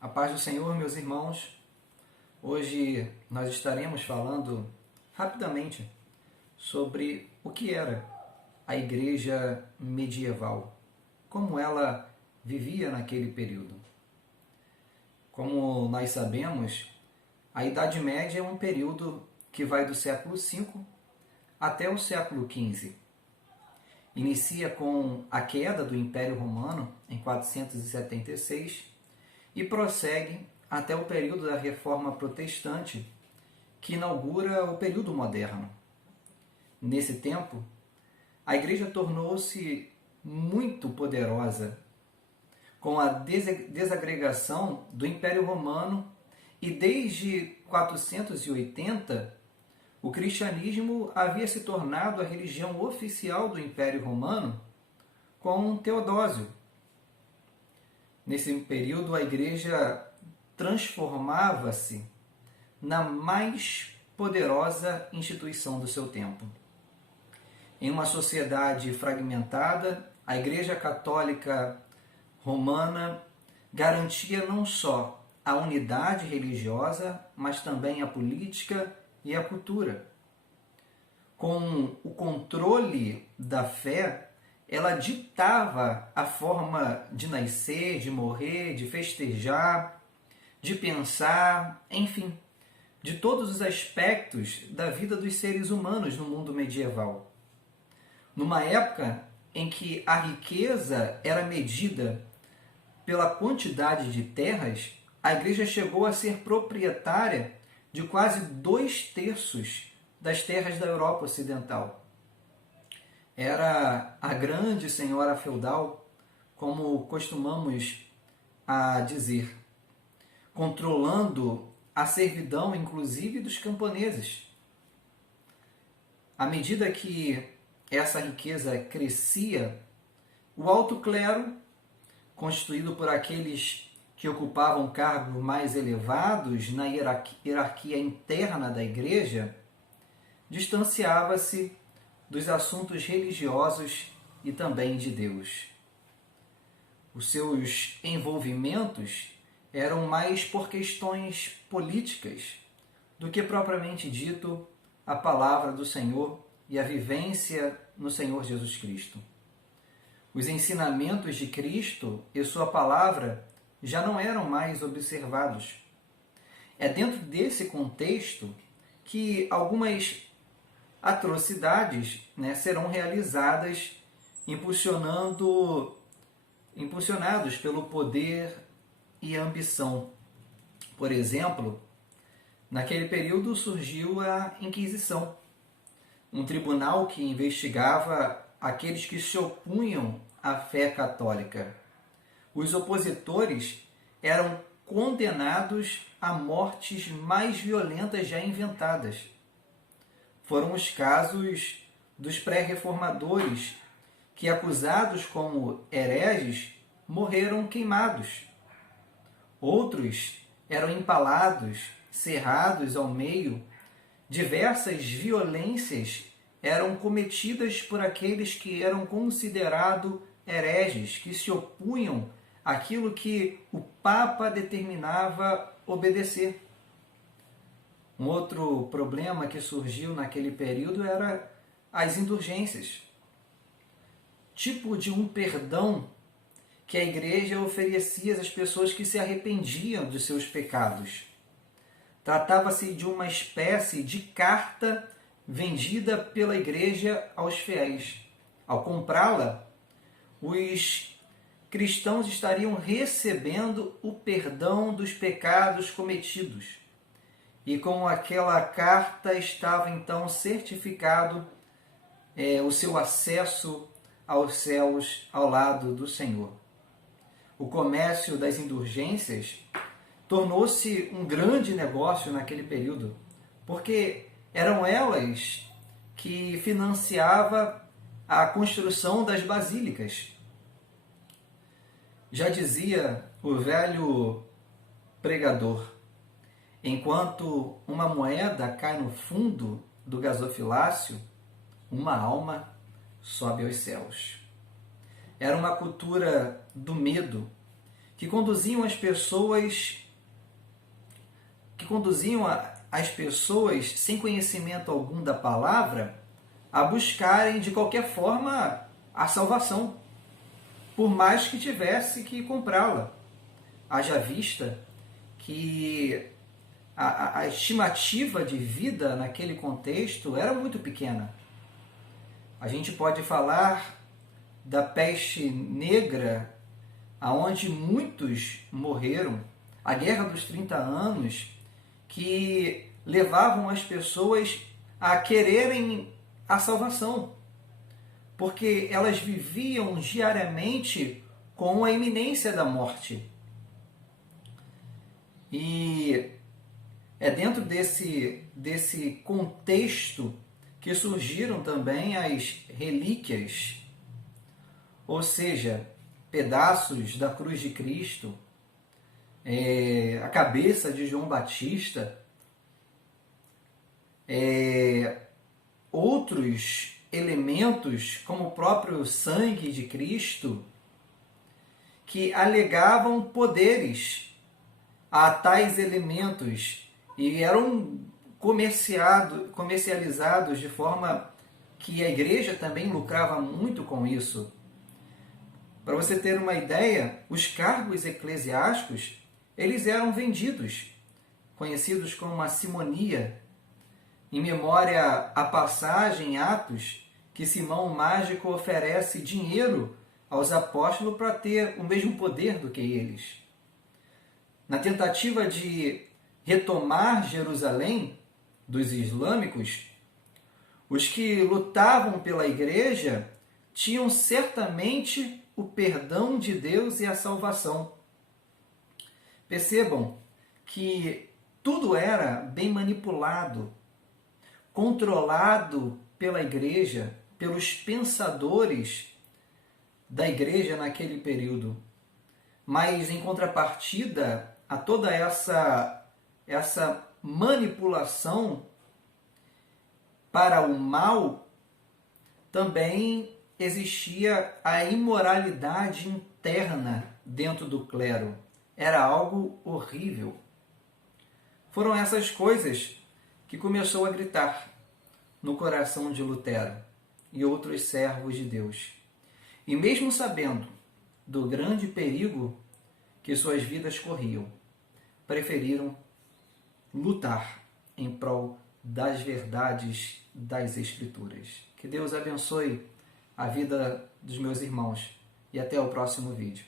A paz do Senhor, meus irmãos. Hoje nós estaremos falando rapidamente sobre o que era a igreja medieval, como ela vivia naquele período. Como nós sabemos, a Idade Média é um período que vai do século V até o século XV. Inicia com a queda do Império Romano em 476 e prossegue até o período da Reforma Protestante, que inaugura o período moderno. Nesse tempo, a Igreja tornou-se muito poderosa com a desagregação do Império Romano e desde 480 o cristianismo havia se tornado a religião oficial do Império Romano com Teodósio. Nesse período, a Igreja transformava-se na mais poderosa instituição do seu tempo. Em uma sociedade fragmentada, a Igreja Católica Romana garantia não só a unidade religiosa, mas também a política e a cultura. Com o controle da fé, ela ditava a forma de nascer, de morrer, de festejar, de pensar, enfim, de todos os aspectos da vida dos seres humanos no mundo medieval. Numa época em que a riqueza era medida pela quantidade de terras, a Igreja chegou a ser proprietária de quase 2/3 das terras da Europa Ocidental. Era a grande senhora feudal, como costumamos a dizer, controlando a servidão, inclusive, dos camponeses. À medida que essa riqueza crescia, o alto clero, constituído por aqueles que ocupavam cargos mais elevados na hierarquia interna da igreja, distanciava-se dos assuntos religiosos e também de Deus. Os seus envolvimentos eram mais por questões políticas do que propriamente dito a palavra do Senhor e a vivência no Senhor Jesus Cristo. Os ensinamentos de Cristo e sua palavra já não eram mais observados. É dentro desse contexto que algumas atrocidades, serão realizadas impulsionados pelo poder e ambição. Por exemplo, naquele período surgiu a Inquisição, um tribunal que investigava aqueles que se opunham à fé católica. Os opositores eram condenados a mortes mais violentas já inventadas. Foram os casos dos pré-reformadores, que, acusados como hereges, morreram queimados. Outros eram empalados, cerrados ao meio. Diversas violências eram cometidas por aqueles que eram considerados hereges, que se opunham àquilo que o Papa determinava obedecer. Um outro problema que surgiu naquele período era as indulgências, tipo de um perdão que a igreja oferecia às pessoas que se arrependiam de seus pecados. Tratava-se de uma espécie de carta vendida pela igreja aos fiéis. Ao comprá-la, os cristãos estariam recebendo o perdão dos pecados cometidos. E com aquela carta estava então certificado o seu acesso aos céus ao lado do Senhor. O comércio das indulgências tornou-se um grande negócio naquele período, porque eram elas que financiavam a construção das basílicas. Já dizia o velho pregador: enquanto uma moeda cai no fundo do gasofilácio, uma alma sobe aos céus. Era uma cultura do medo que conduziam as pessoas as pessoas sem conhecimento algum da palavra a buscarem de qualquer forma a salvação, por mais que tivesse que comprá-la. Haja vista que a estimativa de vida naquele contexto era muito pequena. A gente pode falar da peste negra, aonde muitos morreram, a Guerra dos 30 anos, que levavam as pessoas a quererem a salvação, porque elas viviam diariamente com a iminência da morte. E é dentro desse contexto que surgiram também as relíquias, ou seja, pedaços da cruz de Cristo, a cabeça de João Batista, outros elementos, como o próprio sangue de Cristo, que alegavam poderes a tais elementos e eram comercializados de forma que a igreja também lucrava muito com isso. Para você ter uma ideia, os cargos eclesiásticos, eles eram vendidos, conhecidos como a simonia, em memória à passagem em Atos, que Simão o Mágico oferece dinheiro aos apóstolos para ter o mesmo poder do que eles. Na tentativa de retomar Jerusalém dos islâmicos, os que lutavam pela igreja tinham certamente o perdão de Deus e a salvação. Percebam que tudo era bem manipulado, controlado pela igreja, pelos pensadores da igreja naquele período. Mas, em contrapartida a toda essa manipulação para o mal, também existia a imoralidade interna dentro do clero. Era algo horrível. Foram essas coisas que começou a gritar no coração de Lutero e outros servos de Deus. E mesmo sabendo do grande perigo que suas vidas corriam, preferiram lutar em prol das verdades das Escrituras. Que Deus abençoe a vida dos meus irmãos e até o próximo vídeo.